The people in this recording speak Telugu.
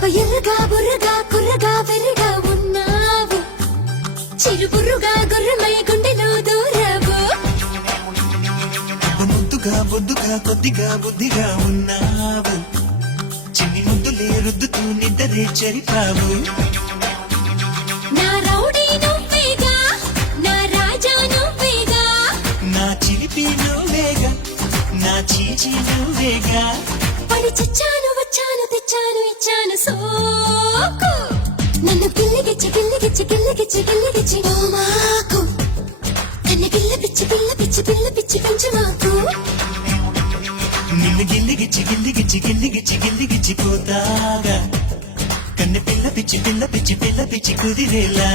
అబ్బ ఎర్రగా బుర్రగా కుర్రగా వెర్రగా ఉన్నావు, చిరుబుర్రుగా గుర్రమై గుండెలో దూరావు. ముద్దుగా బొద్దుగా కొద్దిగా బుద్ధిగా ఉన్నావు, చిన్ని ముద్దులే రుద్దుతూ నిద్రే చెరిపావు. నా రౌడీ నువ్వేగా, నా రాజా నువ్వేగా, నా చిలిపి నువ్వేగా, నా చీచి నువ్వేగా. పడి చచ్చాను వచ్చాను తెచ్చాను ఇచ్చాను సోకు. నన్ను గిల్లిగిచ్చి గిల్లిగిచ్చి గిల్లిగిచ్చి గిల్లిగిచ్చి ఓ మాకు, కన్ను పిల్ల పిచ్చి పిల్ల పిచ్చి పిల్ల పిచ్చి పెంచు మాకు. నిన్ను గిల్లిగిచ్చి గిల్లిగిచ్చి గిల్లిగిచ్చి గిల్లిగిచ్చి పోతాగా, కన్నె పిల్ల పిచ్చి పిల్ల పిచ్చి పిల్ల పిచ్చి కుదిరేలా.